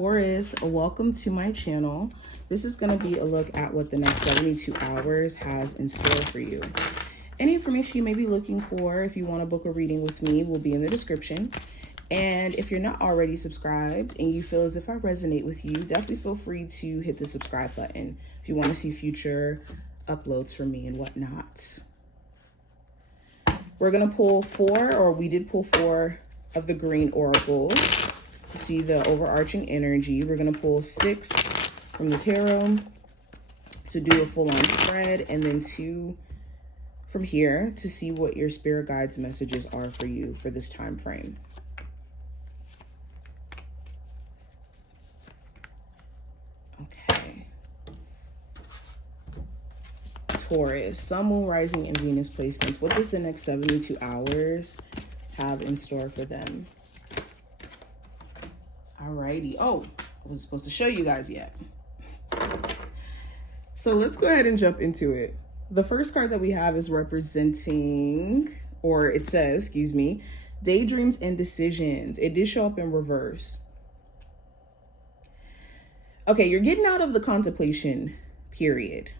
Taurus, welcome to my channel. This is going to be a look at what the next 72 hours has in store for you. Any information you may be looking for, if you want to book a reading with me, will be in the description. And if you're not already subscribed and you feel as if I resonate with you, definitely feel free to hit the subscribe button if you want to see future uploads from me and whatnot. We're going to pull we did pull four of the green oracles to see the overarching energy. We're going to pull 6 from the tarot to do a full-on spread, and then 2 from here to see what your spirit guides messages are for you for this time frame. Okay. Taurus, Sun, Moon, Rising, and Venus placements. What does the next 72 hours have in store for them? Alrighty. Oh, I wasn't supposed to show you guys yet. So let's go ahead and jump into it. The first card that we have is representing, or it says, excuse me, daydreams and decisions. It did show up in reverse. Okay, you're getting out of the contemplation period,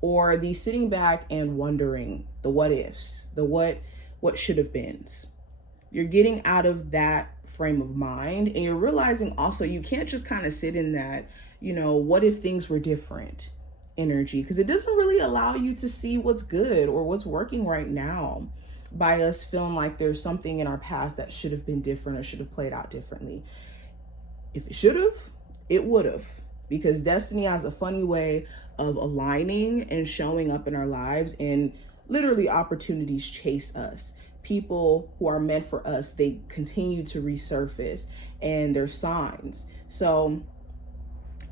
or the sitting back and wondering, the what ifs, the what should have beens. You're getting out of that frame of mind, and you're realizing also you can't just kind of sit in that, what if things were different energy, because it doesn't really allow you to see what's good or what's working right now by us feeling like there's something in our past that should have been different or should have played out differently. If it should have, it would have, because destiny has a funny way of aligning and showing up in our lives, and literally opportunities chase us. People who are meant for us, they continue to resurface, and they're signs. So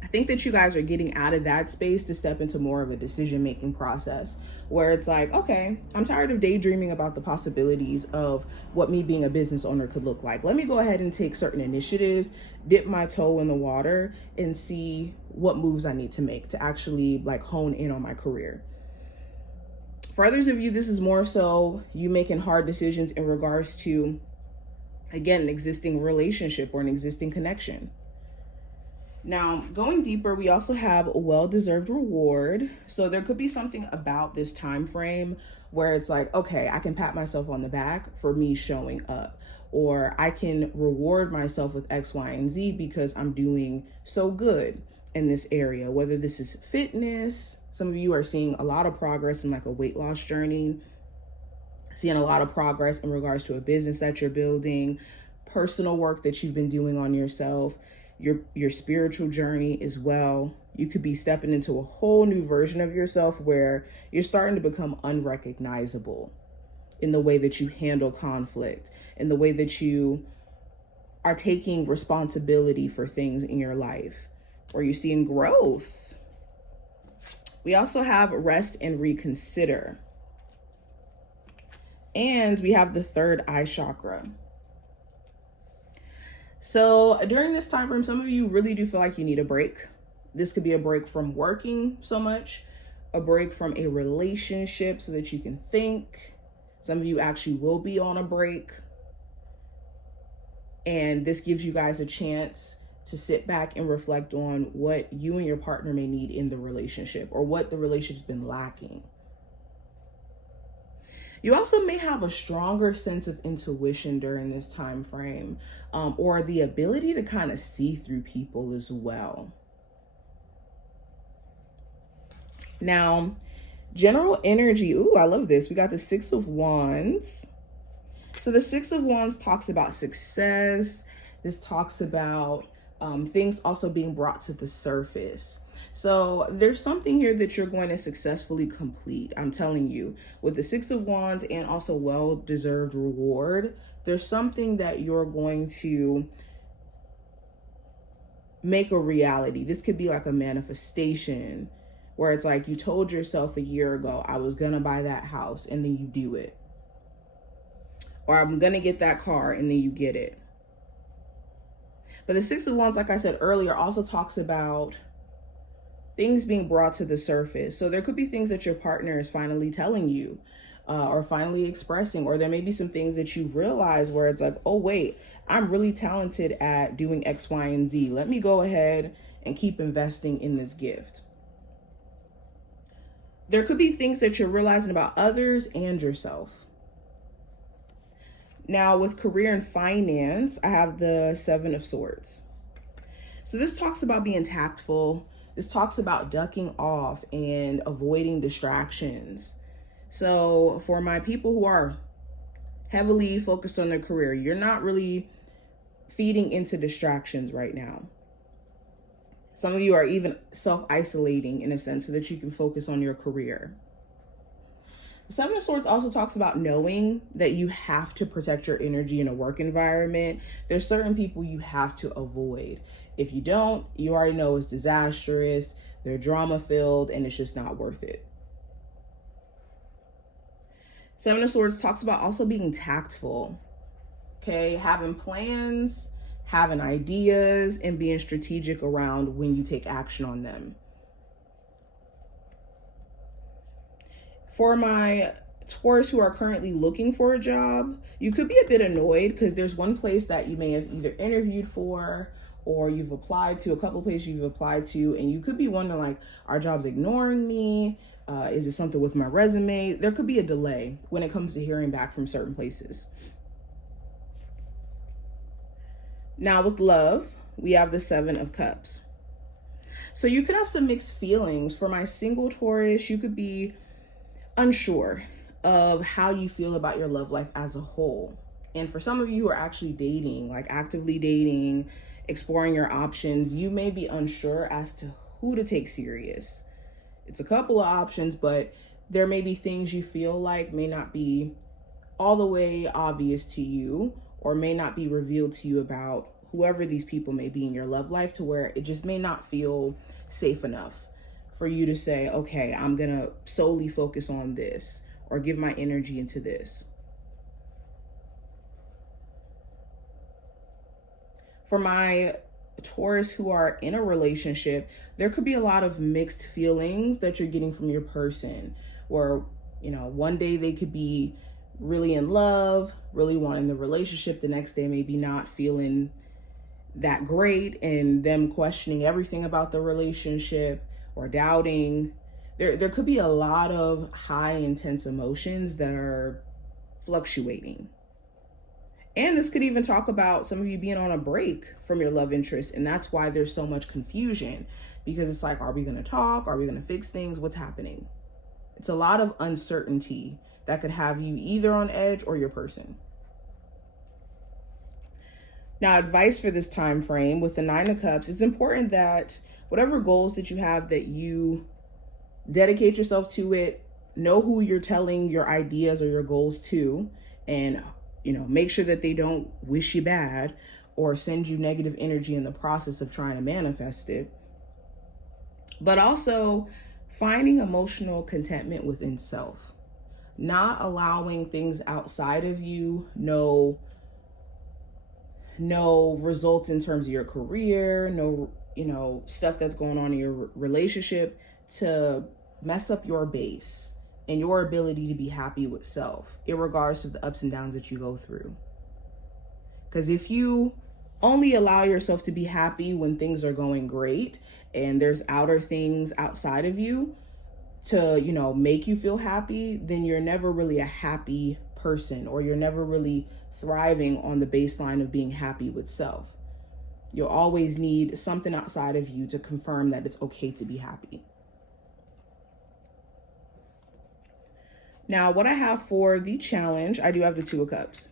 I think that you guys are getting out of that space to step into more of a decision-making process where it's like, okay, I'm tired of daydreaming about the possibilities of what me being a business owner could look like. Let me go ahead and take certain initiatives, dip my toe in the water, and see what moves I need to make to actually hone in on my career. For others of you, this is more so you making hard decisions in regards to, again, an existing relationship or an existing connection. Now, going deeper, we also have a well-deserved reward. So there could be something about this time frame where it's like, okay, I can pat myself on the back for me showing up, or I can reward myself with X, Y, and Z because I'm doing so good in this area, whether this is fitness. Some of you are seeing a lot of progress in a weight loss journey, seeing a lot of progress in regards to a business that you're building, personal work that you've been doing on yourself, your spiritual journey as well. You could be stepping into a whole new version of yourself where you're starting to become unrecognizable in the way that you handle conflict, in the way that you are taking responsibility for things in your life, or you're seeing growth. We also have rest and reconsider. And we have the third eye chakra. So during this time frame, some of you really do feel like you need a break. This could be a break from working so much, a break from a relationship so that you can think. Some of you actually will be on a break. And this gives you guys a chance to sit back and reflect on what you and your partner may need in the relationship, or what the relationship's been lacking. You also may have a stronger sense of intuition during this time frame, or the ability to kind of see through people as well. Now, general energy. Ooh, I love this. We got the 6 of Wands. So the 6 of Wands talks about success. This talks about things also being brought to the surface. So there's something here that you're going to successfully complete. I'm telling you, with the 6 of Wands and also well-deserved reward, there's something that you're going to make a reality. This could be like a manifestation where it's like you told yourself a year ago, I was going to buy that house, and then you do it. Or I'm going to get that car, and then you get it. But the 6 of Wands, like I said earlier, also talks about things being brought to the surface. So there could be things that your partner is finally telling you, or finally expressing, or there may be some things that you realize where it's like, oh wait, I'm really talented at doing X, Y, and Z. Let me go ahead and keep investing in this gift. There could be things that you're realizing about others and yourself. Now, with career and finance, I have the Seven of Swords. So this talks about being tactful. This talks about ducking off and avoiding distractions. So for my people who are heavily focused on their career, you're not really feeding into distractions right now. Some of you are even self-isolating in a sense so that you can focus on your career. The Seven of Swords also talks about knowing that you have to protect your energy in a work environment. There's certain people you have to avoid. If you don't, you already know it's disastrous, they're drama-filled, and it's just not worth it. Seven of Swords talks about also being tactful, okay? Having plans, having ideas, and being strategic around when you take action on them. For my Taurus who are currently looking for a job, you could be a bit annoyed because there's one place that you may have either interviewed for or you've applied to, a couple places you've applied to, and you could be wondering, like, are jobs ignoring me? Is it something with my resume? There could be a delay when it comes to hearing back from certain places. Now with love, we have the Seven of Cups. So you could have some mixed feelings. For my single Taurus, you could be unsure of how you feel about your love life as a whole. And for some of you who are actually dating, like actively dating, exploring your options, you may be unsure as to who to take serious. It's a couple of options, but there may be things you feel like may not be all the way obvious to you or may not be revealed to you about whoever these people may be in your love life, to where it just may not feel safe enough for you to say, okay, I'm gonna solely focus on this or give my energy into this. For my Taurus who are in a relationship, there could be a lot of mixed feelings that you're getting from your person, where, you know, one day they could be really in love, really wanting the relationship. The next day, maybe not feeling that great and them questioning everything about the relationship or doubting. There could be a lot of high intense emotions that are fluctuating. And this could even talk about some of you being on a break from your love interest. And that's why there's so much confusion, because it's like, are we going to talk? Are we going to fix things? What's happening? It's a lot of uncertainty that could have you either on edge or your person. Now, advice for this time frame with the Nine of Cups, it's important that whatever goals that you have, that you dedicate yourself to it, know who you're telling your ideas or your goals to, and, you know, make sure that they don't wish you bad or send you negative energy in the process of trying to manifest it. But also finding emotional contentment within self, not allowing things outside of you, no results in terms of your career, no, you know, stuff that's going on in your relationship to mess up your base and your ability to be happy with self, irregardless of the ups and downs that you go through. Because if you only allow yourself to be happy when things are going great and there's outer things outside of you to, you know, make you feel happy, then you're never really a happy person, or you're never really thriving on the baseline of being happy with self. You'll always need something outside of you to confirm that it's okay to be happy. Now, what I have for the challenge, I do have the Two of Cups.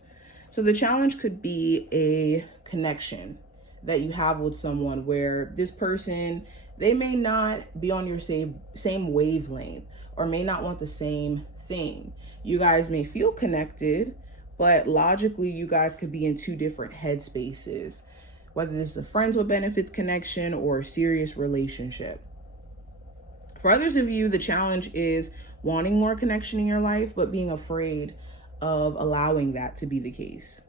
So the challenge could be a connection that you have with someone where this person, they may not be on your same wavelength or may not want the same thing. You guys may feel connected, but logically you guys could be in two different headspaces, whether this is a friends with benefits connection or a serious relationship. For others of you, the challenge is wanting more connection in your life, but being afraid of allowing that to be the case.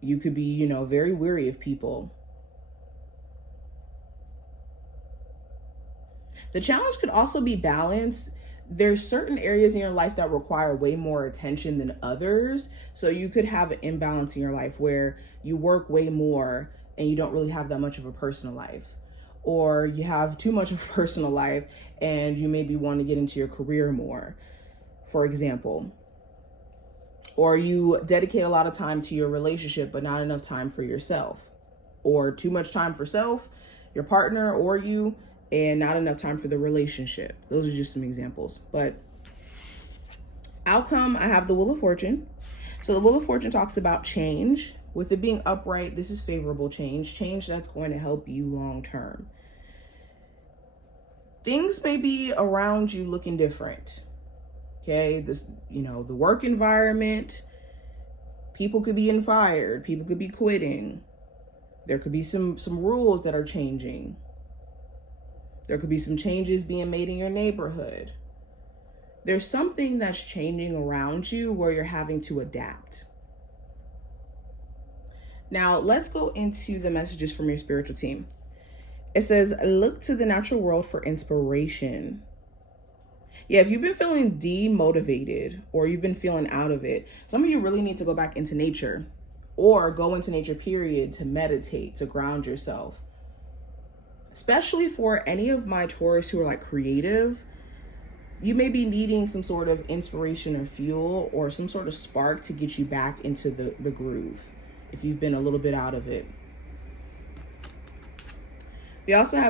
You could be, you know, very weary of people. The challenge could also be balance. there's certain areas in your life that require way more attention than others. So you could have an imbalance in your life where you work way more and you don't really have that much of a personal life, or you have too much of a personal life and you maybe want to get into your career more, for example. Or you dedicate a lot of time to your relationship but not enough time for yourself, or too much time for self, your partner, or you, and not enough time for the relationship. Those are just some examples. But outcome, I have the Wheel of Fortune. So the Wheel of Fortune talks about change. With it being upright, this is favorable change that's going to help you long term. Things may be around you looking different. Okay, this, the work environment, people could be getting fired, people could be quitting. There could be some rules that are changing. There could be some changes being made in your neighborhood. There's something that's changing around you where you're having to adapt. Now, let's go into the messages from your spiritual team. It says, look to the natural world for inspiration. Yeah, if you've been feeling demotivated or you've been feeling out of it, some of you really need to go back into nature, or go into nature, period, to meditate, to ground yourself. Especially for any of my Taurus who are like creative, you may be needing some sort of inspiration or fuel or some sort of spark to get you back into the groove if you've been a little bit out of it. We also have